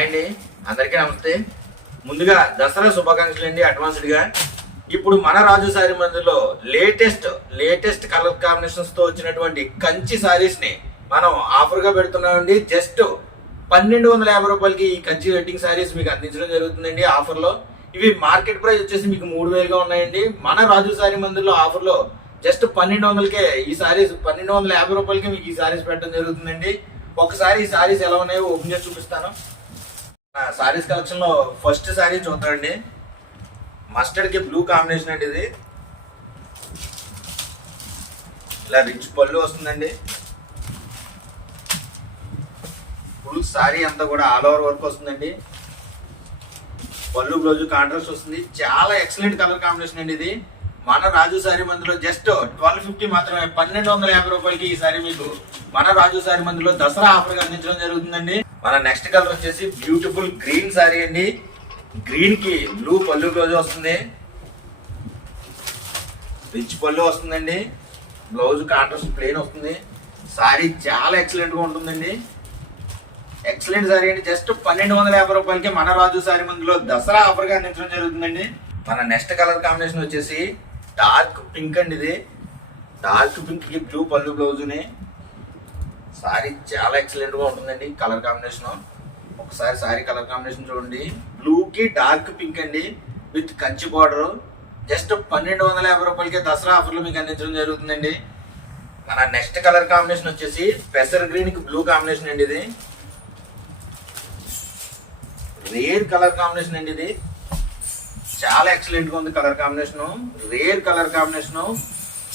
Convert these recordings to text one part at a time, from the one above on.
Hi అండి, అందరికీ నమస్తే. ముందుగా దసరా శుభాకాంక్షలు అండి అడ్వాన్స్డ్గా. ఇప్పుడు మన రాజు సారీ మందులో లేటెస్ట్ కలర్ కాంబినేషన్స్ తో వచ్చినటువంటి కంచి సారీస్ ని మనం ఆఫర్ గా పెడుతున్నామండి. జస్ట్ 1250 రూపాయలకి ఈ కంచి వెడ్డింగ్ సారీస్ మీకు అందించడం జరుగుతుందండి ఆఫర్ లో. ఇవి మార్కెట్ ప్రైస్ వచ్చేసి మీకు 3000 గా ఉన్నాయండి. మన రాజు సారీ మందులో ఆఫర్ లో జస్ట్ 1200కే ఈ సారీస్, 1250 రూపాయలకి మీకు ఈ సారీస్ పెట్టడం జరుగుతుందండి. ఒకసారి ఈ సారీస్ ఎలా ఉన్నాయో ఓపెన్ చేసి చూపిస్తాను. సారీస్ కలెక్షన్ లో ఫస్ట్ సారీ చూద్దామండి. మస్టర్డ్ కి బ్లూ కాంబినేషన్ అండి. ఇది ఇలా రిచ్ పళ్ళు వస్తుందండి. ఫుల్ సారీ అంతా కూడా ఆల్ ఓవర్ వర్క్ వస్తుందండి. పళ్ళు బ్లౌజ్ కాంట్రాస్ట్ వస్తుంది. చాలా ఎక్సలెంట్ కలర్ కాంబినేషన్ అండి. ఇది మన రాజు సారీ మందులో జస్ట్ 1250 మాత్రమే, 1250 రూపాయలకి ఈ సారీ మీకు మన రాజు సారీ మందులో దసరా ఆఫర్ గా అందించడం జరుగుతుందండి. మన నెక్స్ట్ కలర్ వచ్చేసి బ్యూటిఫుల్ గ్రీన్ సారీ అండి. గ్రీన్ కి బ్లూ పళ్ళు బ్లౌజ్ వస్తుంది. రిచ్ పళ్ళు వస్తుందండి. బ్లౌజ్ కాంట్రాస్ట్ ప్లెయిన్ వస్తుంది. సారీ చాలా ఎక్సలెంట్ గా ఉంటుందండి. ఎక్సలెంట్ సారీ అండి. జస్ట్ 1250 రూపాయలకి మన రాజు సారీ మందులో దసరా ఆఫర్ గా అందించడం జరుగుతుందండి. మన నెక్స్ట్ కలర్ కాంబినేషన్ వచ్చేసి డార్క్ పింక్ అండి. ఇది డార్క్ పింక్ కి బ్లూ పళ్ళు బ్లౌజ్ని. సారీ చాలా ఎక్సలెంట్ గా ఉంటుందండి కలర్ కాంబినేషన్. ఒకసారి సారీ కలర్ కాంబినేషన్ చూడండి. బ్లూ కి డార్క్ పింక్ అండి విత్ కంచి బార్డర్. జస్ట్ 1250 రూపాయలకి దసరా ఆఫర్లు మీకు అందించడం జరుగుతుందండి. మన నెక్స్ట్ కలర్ కాంబినేషన్ వచ్చేసి పెసర్ గ్రీన్ కి బ్లూ కాంబినేషన్ అండి. ఇది రేర్ కలర్ కాంబినేషన్ అండి. ఇది చాలా ఎక్సలెంట్ గా ఉంది colour combination. Rare colour combination.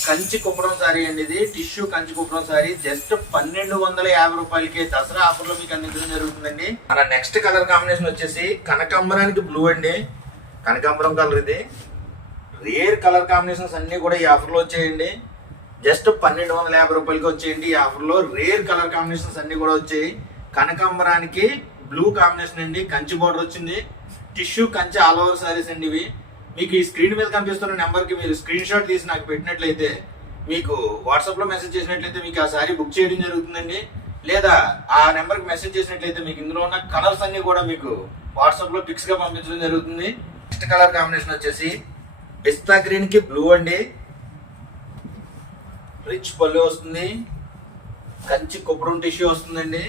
Kanchi Kuppadam sorry అండి. ఇది tissue Kanchi Kuppadam sorry. Just 1250 రూపాయలకి దసరా ఆఫర్ లో మీకు అందించడం జరుగుతుందండి. మన నెక్స్ట్ కలర్ కాంబినేషన్ వచ్చేసి కనకాంబరానికి బ్లూ అండి. కనకాంబరం కలర్. ఇది రేర్ కలర్ కాంబినేషన్స్ అన్ని కూడా ఈ ఆఫర్ లో వచ్చేయండి. జస్ట్ 1250 రూపాయలకి వచ్చేయండి ఈ ఆఫర్ లో. రేర్ కలర్ కాంబినేషన్స్ అన్ని కూడా వచ్చాయి. కనకాంబరానికి బ్లూ కాంబినేషన్ అండి. కంచి బార్డర్ వచ్చింది. Tissue Kanchi all over saris అండి. ఇవి మీకు ఈ స్క్రీన్ మీద కనిపిస్తున్న నెంబర్ కి మీరు స్క్రీన్ షాట్ తీసి నాకు పెట్టినట్లయితే, మీకు వాట్సాప్ లో మెసేజ్ చేసినట్లయితే మీకు ఆ సారీ బుక్ చేయడం జరుగుతుందండి. లేదా ఆ నెంబర్ కి మెసేజ్ చేసినట్లయితే మీకు ఇందులో ఉన్న కలర్స్ అన్ని కూడా మీకు వాట్సాప్ లో పిక్స్ గా పంపించడం జరుగుతుంది. నెక్స్ట్ కలర్ కాంబినేషన్ వచ్చేసి పిస్తా గ్రీన్ కి బ్లూ అండి. రిచ్ పళ్ళు వస్తుంది. కంచి కుప్పడం టిష్యూ వస్తుందండి.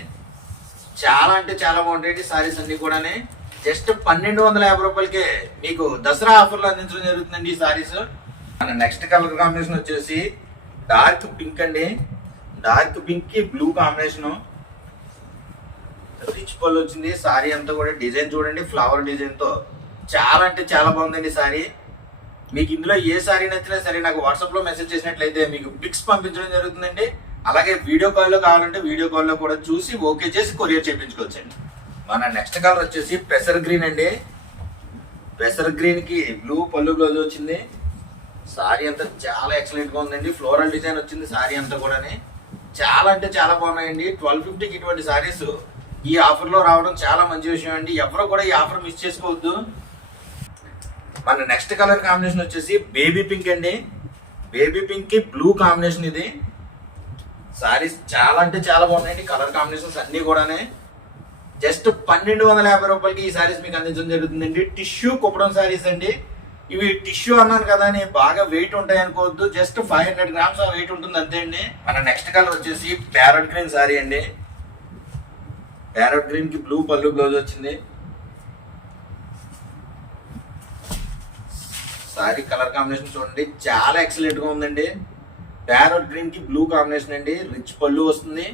చాలా అంటే చాలా బాగుంటాయి సారీస్ అన్ని కూడా. జస్ట్ 1250 రూపాయలకే మీకు దసరా ఆఫర్లు అందించడం జరుగుతుందండి ఈ సారీస్. మన నెక్స్ట్ కలర్ కాంబినేషన్ వచ్చేసి డార్క్ పింక్ అండి. డార్క్ పింక్ కి బ్లూ కాంబినేషన్. రిచ్ పళ్ళు వచ్చింది. సారీ అంతా కూడా డిజైన్ చూడండి, ఫ్లవర్ డిజైన్ తో చాలా అంటే చాలా బాగుందండి సారీ. మీకు ఇందులో ఏ సారీ నచ్చినా సరే నాకు వాట్సాప్ లో మెసేజ్ చేసినట్లయితే మీకు పిక్స్ పంపించడం జరుగుతుందండి. అలాగే వీడియో కాల్లో కావాలంటే వీడియో కాల్లో కూడా చూసి ఓకే చేసి కొరియర్ చేయించుకోవచ్చండి. మన నెక్స్ట్ కలర్ వచ్చేసి పెసర్ గ్రీన్ అండి. పెసర్ గ్రీన్ కి బ్లూ పళ్ళు బ్లౌజ్ వచ్చింది. సారీ అంతా చాలా ఎక్సలెంట్ గా ఉందండి. ఫ్లోరల్ డిజైన్ వచ్చింది సారీ అంతా కూడా. చాలా అంటే చాలా బాగున్నాయండి. 1250కి ఇటువంటి సారీస్ ఈ ఆఫర్ లో రావడం చాలా మంచి విషయం అండి. ఎవరు కూడా ఈ ఆఫర్ మిస్ చేసుకోవద్దు. మన నెక్స్ట్ కలర్ కాంబినేషన్ వచ్చేసి బేబీ పింక్ అండి. బేబీ పింక్ కి బ్లూ కాంబినేషన్. ఇది సారీస్ చాలా అంటే చాలా బాగున్నాయండి. కలర్ కాంబినేషన్స్ అన్ని కూడా. జస్ట్ 1250 రూపాయలకి ఈ సారీస్ మీకు అందించడం జరుగుతుందండి. టిష్యూ కుప్పడం సారీస్ అండి. ఇవి టిష్యూ అన్నాను కదా అని బాగా వెయిట్ ఉంటాయి అనుకోవద్దు. జస్ట్ 500 గ్రామ్స్ వెయిట్ ఉంటుంది అంతే అండి. మన నెక్స్ట్ కలర్ వచ్చేసి ప్యారెట్ గ్రీన్ సారీ అండి. ప్యారెట్ గ్రీన్ కి బ్లూ పళ్ళు బ్లౌజ్ వచ్చింది. సారీ కలర్ కాంబినేషన్ చూడండి, చాలా ఎక్సలెంట్ గా ఉందండి. ప్యారెట్ గ్రీన్ కి బ్లూ కాంబినేషన్ అండి. రిచ్ పళ్ళు వస్తుంది.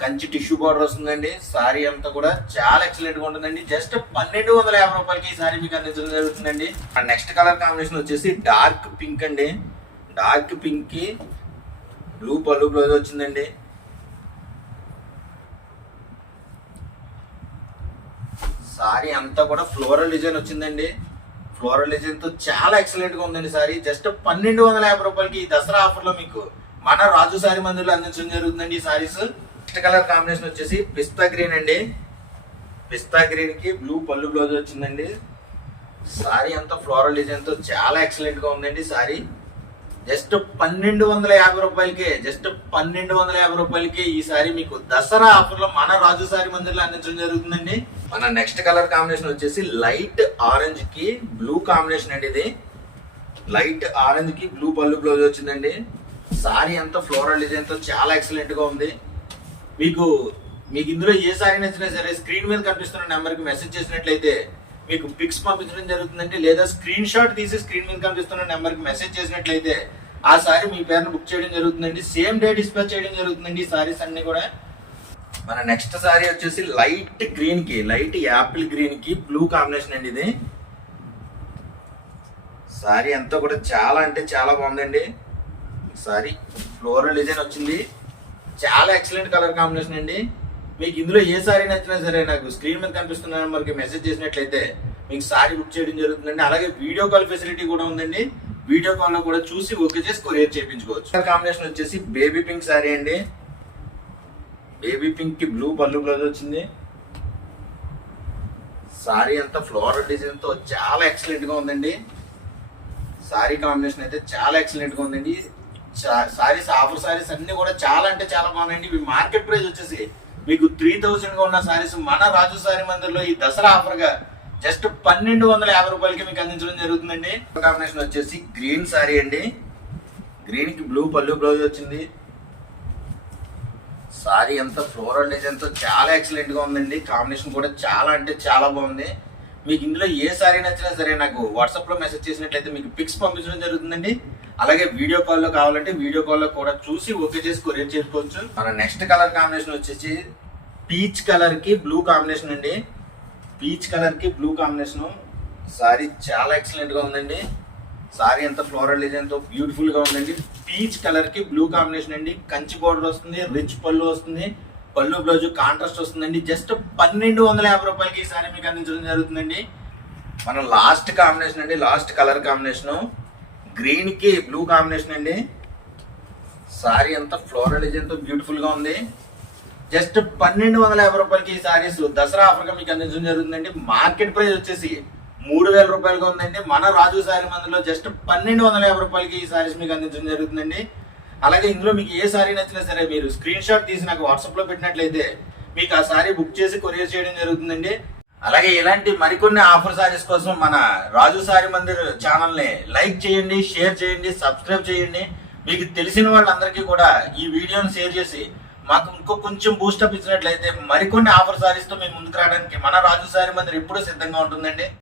కంచి టిష్యూ బార్డర్ వస్తుందండి. సారీ అంతా కూడా చాలా ఎక్సలెంట్ గా ఉంటుందండి. జస్ట్ 1250 రూపాయలకి ఈ సారీ మీకు అందించడం జరుగుతుందండి. నెక్స్ట్ కలర్ కాంబినేషన్ వచ్చేసి డార్క్ పింక్ అండి. డార్క్ పింక్ కి బ్లూ పళ్ళు బ్లౌజ్ వచ్చిందండి. సారీ అంతా కూడా ఫ్లోరల్ డిజైన్ వచ్చిందండి. ఫ్లోరల్ డిజైన్ తో చాలా ఎక్సలెంట్ గా ఉందండి సారీ. జస్ట్ 1250 రూపాయలకి ఈ దసరా ఆఫర్ లో మీకు మన రాజు సారీ మందిలో అందించడం జరుగుతుందండి ఈ సారీస్. నెక్స్ట్ కలర్ కాంబినేషన్ వచ్చేసి పిస్తా గ్రీన్ అండి. పిస్తా గ్రీన్ కి బ్లూ పళ్ళు బ్లౌజ్ వచ్చిందండి. సారీ అంతా ఫ్లోరల్ డిజైన్ తో చాలా ఎక్సలెంట్ గా ఉందండి సారీ. జస్ట్ 1250 రూపాయలకే, జస్ట్ 1250 రూపాయలకే ఈ సారీ మీకు దసరా ఆఫర్ లో మన రాజు సారీ మందిర్లో అందించడం జరుగుతుందండి. మన నెక్స్ట్ కలర్ కాంబినేషన్ వచ్చేసి లైట్ ఆరెంజ్ కి బ్లూ కాంబినేషన్ అండి. ఇది లైట్ ఆరెంజ్ కి బ్లూ పళ్ళు బ్లౌజ్ వచ్చిందండి. సారీ అంతా ఫ్లోరల్ డిజైన్ తో చాలా ఎక్సలెంట్ గా ఉంది. మీకు ఇందులో ఏ సారీ నచ్చినా సరే స్క్రీన్ మీద కనిపిస్తున్న నెంబర్ కి మెసేజ్ చేసినట్లయితే మీకు పిక్స్ పంపించడం జరుగుతుందండి. లేదా స్క్రీన్ షాట్ తీసి స్క్రీన్ మీద కనిపిస్తున్న నెంబర్ కి మెసేజ్ చేసినట్లయితే ఆ సారీ మీ పేరును బుక్ చేయడం జరుగుతుందండి. సేమ్ డే డిస్పాచ్ చేయడం జరుగుతుందండి ఈ సారీస్ అన్ని కూడా. మన నెక్స్ట్ సారీ వచ్చేసి లైట్ గ్రీన్ కి, లైట్ యాపిల్ గ్రీన్ కి బ్లూ కాంబినేషన్ అండి. ఇది సారీ అంతా కూడా చాలా అంటే చాలా బాగుందండి. సారీ ఫ్లోరల్ డిజైన్ వచ్చింది, చాలా ఎక్సలెంట్ కలర్ కాంబినేషన్ అండి. మీకు ఇందులో ఏ సారీ నచ్చినా సరే నాకు స్క్రీన్ మీద కనిపిస్తున్న నెంబర్కి మెసేజ్ చేసినట్లయితే మీకు సారీ బుక్ చేయడం జరుగుతుందండి. అలాగే వీడియో కాల్ ఫెసిలిటీ కూడా ఉందండి. వీడియో కాల్ లో కూడా చూసి ఓకే చేసి కొరియర్ చేయించుకోవచ్చు. కాంబినేషన్ వచ్చేసి బేబీ పింక్ సారీ అండి. బేబీ పింక్ కి బ్లూ పళ్ళు బ్లౌజ్ వచ్చింది. సారీ అంతా ఫ్లోరల్ డిజైన్ తో చాలా ఎక్సలెంట్ గా ఉందండి. సారీ కాంబినేషన్ అయితే చాలా ఎక్సలెంట్ గా ఉందండి. సారీస్ ఆఫర్ సారీస్ అన్ని కూడా చాలా అంటే చాలా బాగున్నాయండి. ఇవి మార్కెట్ ప్రైస్ వచ్చేసి మీకు 3000 గా ఉన్న సారీస్ మన రాజు సారీ మందిర్లో ఈ దసరా ఆఫర్ గా జస్ట్ 1250 రూపాయలకి మీకు అందించడం జరుగుతుందండి. కాంబినేషన్ వచ్చేసి గ్రీన్ సారీ అండి. గ్రీన్ కి బ్లూ పళ్ళు బ్లౌజ్ వచ్చింది. సారీ అంతా ఫ్లోరల్ డిజైన్ తో చాలా ఎక్సలెంట్ గా ఉందండి. కాంబినేషన్ కూడా చాలా అంటే చాలా బాగుంది. మీకు ఇందులో ఏ సారీ నచ్చినా సరే నాకు వాట్సాప్ లో మెసేజ్ చేసినట్లయితే మీకు పిక్స్ పంపించడం జరుగుతుందండి. అలాగే వీడియో కాల్లో కావాలంటే వీడియో కాల్లో కూడా చూసి ఓకే చేసి కొరియర్ చేసుకోవచ్చు. మన నెక్స్ట్ కలర్ కాంబినేషన్ వచ్చేసి పీచ్ కలర్ కి బ్లూ కాంబినేషన్ అండి. పీచ్ కలర్ కి బ్లూ కాంబినేషన్. సారీ చాలా ఎక్సలెంట్ గా ఉందండి. సారీ అంతా ఫ్లోరల్ డిజైన్ తో బ్యూటిఫుల్ గా ఉందండి. పీచ్ కలర్ కి బ్లూ కాంబినేషన్ అండి. కంచి బోర్డర్ వస్తుంది, రిచ్ పళ్ళు వస్తుంది, పళ్ళు బ్లౌజ్ కాంట్రాస్ట్ వస్తుందండి. జస్ట్ 1250 రూపాయలకి ఈ సారీ మీకు అందించడం జరుగుతుందండి. మన లాస్ట్ కాంబినేషన్ అండి, లాస్ట్ కలర్ కాంబినేషన్ గ్రీన్ కి బ్లూ కాంబినేషన్ అండి. సారీ అంతా ఫ్లోరల్ డిజైన్ తో బ్యూటిఫుల్ గా ఉంది. జస్ట్ 1250 రూపాయలకి ఈ సారీస్ దసరా ఆఫర్ గా మీకు అందించడం జరుగుతుందండి. మార్కెట్ ప్రైస్ వచ్చేసి 3000 రూపాయలుగా ఉందండి. మన రాజు సారీ మందులో జస్ట్ 1250 రూపాయలకి ఈ సారీస్ మీకు అందించడం జరుగుతుందండి. అలాగే ఇందులో మీకు ఏ సారీ నచ్చినా సరే మీరు స్క్రీన్ షాట్ తీసి నాకు వాట్సాప్ లో పెట్టినట్లయితే మీకు ఆ సారీ బుక్ చేసి కొరియర్ చేయడం జరుగుతుందండి. అలాగే ఇలాంటి మరికొన్ని ఆఫర్ సారీస్ కోసం మన రాజు సారీ మందిర్ ఛానల్ ని లైక్ చేయండి, షేర్ చేయండి, సబ్స్క్రైబ్ చేయండి. మీకు తెలిసిన వాళ్ళందరికీ కూడా ఈ వీడియోని షేర్ చేసి మాకు ఇంకో కొంచెం బూస్టప్ ఇచ్చినట్లయితే మరికొన్ని ఆఫర్ సారీస్ తో మేము ముందుకు రావడానికి మన రాజు సారీ మందిర్ ఎప్పుడూ సిద్ధంగా ఉంటుందండి.